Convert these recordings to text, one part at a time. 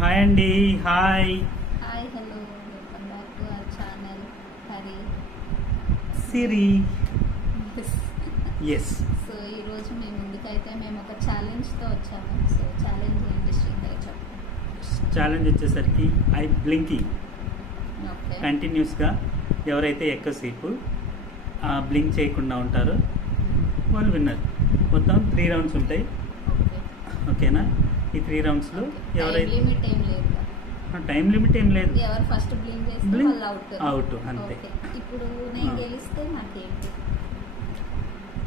Hi అండి. Hi hi hello welcome back to our channel Hari Siri. Yes, so ఈరోజు మీ ముందుకైతే మేము ఒక ఛాలెంజ్తో వచ్చాము. సో ఛాలెంజ్ ఏంటి శ్రీధర్ చెప్పు. ఛాలెంజ్ వచ్చేసరికి ఐ బ్లింకింగ్ ఓకే కంటిన్యూస్గా ఎవరైతే ఎక్కువసేపు బ్లింక్ చేయకుండా ఉంటారో వాళ్ళు విన్నర్. మొత్తం 3 రౌండ్స్ ఉంటాయి. ఓకే ఓకేనా? ఈ 3 రౌండ్స్లో ఎవరైతే లిమిట్ ఏం లేదు కదా? టైం లిమిట్ ఏం లేదు. ఎవరు ఫస్ట్ బ్లింక్ చేస్తే Blink వాళ్ళు అవుట్ అంతే. ఓకే, ఇప్పుడు నేను గెలిస్తే నాకేంటి?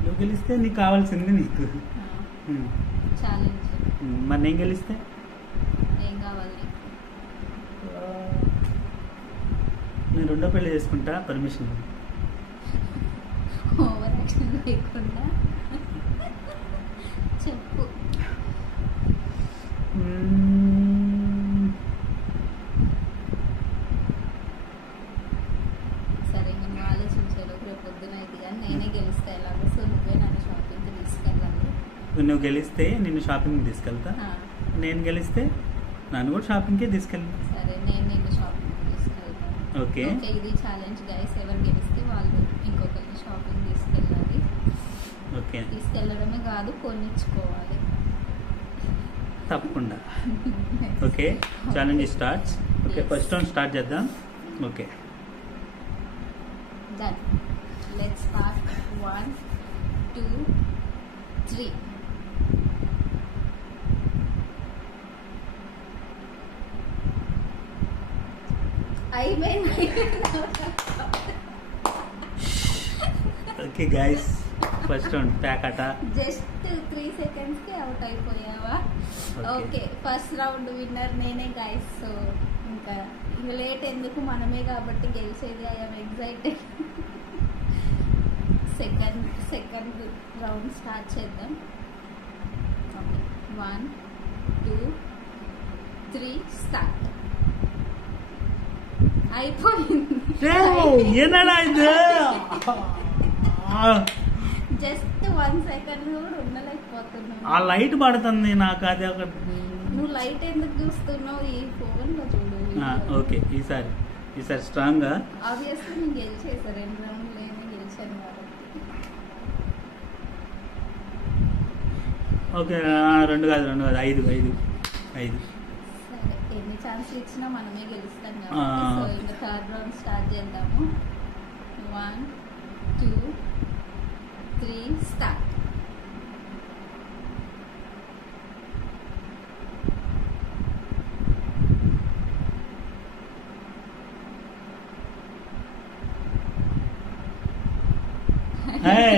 నువ్వు గెలిస్తే నీకు కావాల్సింది నీకు. ఛాలెంజ్ మరి నేను గెలిస్తే ఏం కావాలి నీకు? నేను రెండో పెళ్లి చేసుకుంటా. పర్మిషన్ ఓవర్ యాక్షన్ లేకుండా చెప్పు. సరే, నేను ఆలోచించేలోపు రేపు పొద్దున ఇది కానీ నేనే గెలిస్తే ఎలాగో. సో నువ్వే నన్ను షాపింగ్కి తీసుకెళ్ళాలి. నువ్వు గెలిస్తే నిన్ను షాపింగ్కి తీసుకెళ్తా. నేను గెలిస్తే నన్ను కూడా షాపింగ్కే తీసుకెళ్తా. సరే, నేను నిన్ను షాపింగ్కి తీసుకెళ్తాను. ఓకే ఓకే, ఇది ఛాలెంజ్ గైస్. ఎవరు గెలిస్తే వాళ్ళు ఇంకొకరిని షాపింగ్ తీసుకెళ్ళాలి. ఓకే, తీసుకెళ్ళడమే కాదు, కొనిచ్చుకోవాలి. తప్పకుండా. Okay, challenge starts. Okay, first round start చేద్దాం. Okay, done. Let's start. 1 2 3. అయిపోయింది. ఓకే గైస్, ఫస్ట్ రౌండ్ ప్యాకట. జస్ట్ 3 seconds కి అవుట్ అయిపోయావా? ఓకే, ఫస్ట్ రౌండ్ విన్నర్ నేనే గైస్. సో ఇంకా లేట్ ఎందుకు, మనమే కాబట్టి గెలిచేది. I'm excited. Second round start చేద్దాం. Okay, 1 2 3 start. అయిపోయింది. ఏనాడా ఇది? జస్ట్ 1 second కూడా ఉండలేకపోతున్నాను. ఆ లైట్ పడుతుంది నాకు. అది ఒక నువ్వు లైట్ ఎందుకు చూస్తున్నావు? ఈ ఫోన్ లో చూడు. ఓకే, ఈసారి స్ట్రాంగ్ గా. ఆబ్వియస్లీ నేను గెలిచేసా. 2 రౌండ్లు నేనే గెలిచాను కాబట్టి. ఓకే, 2 కాదు 5. సరే, ఎన్ని ఛాన్స్లు ఇచ్చినా మనమే గెలుస్తాం కాబట్టి. సో ఇంకా థర్డ్ రౌండ్ స్టార్ట్ చేద్దాము. 1 2 3 స్టార్ట్.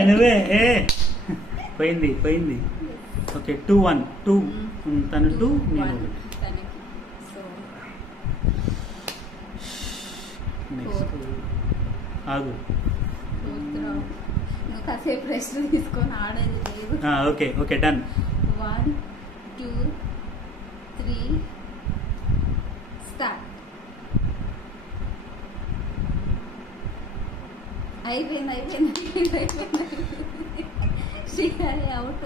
నువ్వే పోయింది. ఓకే, 2-1. 2 తను 2 నేను 1. తనకి. సో నెక్స్ట్ ఆగు. Fourth round. నువ్వు కాసేపు రెస్ట్ తీసుకొని ఆడేది లేదు. Okay done. 1 2 3 స్టార్ట్. అయిపోయింది. శ్రీహరి అవుట్.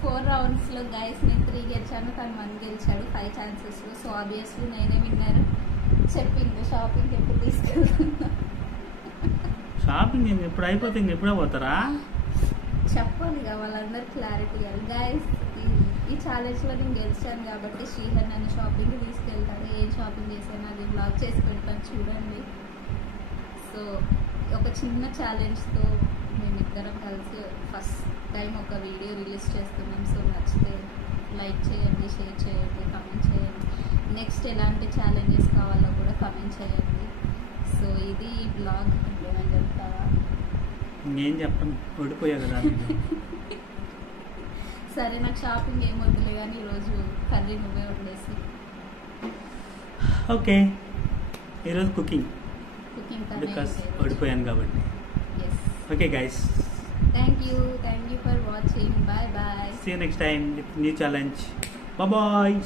4 రౌండ్స్లో గైస్ నేను 3 గెలిచాను, తను 1 గెలిచాడు. 5 ఛాన్సెస్లో. సో ఆబ్వియస్లీ నేనే విన్నారు. చెప్పింది షాపింగ్ ఎప్పుడు తీసుకెళ్తున్నా? షాపింగ్ ఎప్పుడు అయిపోతే ఎప్పుడే పోతారా? చెప్పాలి కదా, వాళ్ళందరూ క్లారిటీ గైస్. ఈ ఛాలెంజ్లో నేను గెలిచాను కాబట్టి శ్రీహర్ నన్ను షాపింగ్కి తీసుకెళ్తాడు. ఏం షాపింగ్ చేశాను అది బ్లాగ్ చేసి పెడతాను, చూడండి. సో ఒక చిన్న ఛాలెంజ్తో మేమిద్దరం కలిసి ఫస్ట్ టైం ఒక వీడియో రిలీజ్ చేస్తున్నాం. సో నచ్చితే లైక్ చేయండి, షేర్ చేయండి, కమెంట్ చేయండి. నెక్స్ట్ ఎలాంటి ఛాలెంజెస్ కావాలో కూడా కమెంట్ చేయండి. సో ఇది ఈ బ్లాగ్. ఏమైనా చెప్తావా? ఏం చెప్పను, ఓడిపోయా కదా. సరే, నాకు షాపింగ్ ఏం వద్దులే కానీ ఈరోజు కర్రీ నువ్వే వండేసి. ఓకే, ఈరోజు కుకింగ్ బికాస్ ఓడిపోయాను కాబట్టి. Okay guys, thank you for watching. Bye. See you next time with new challenge. Bye.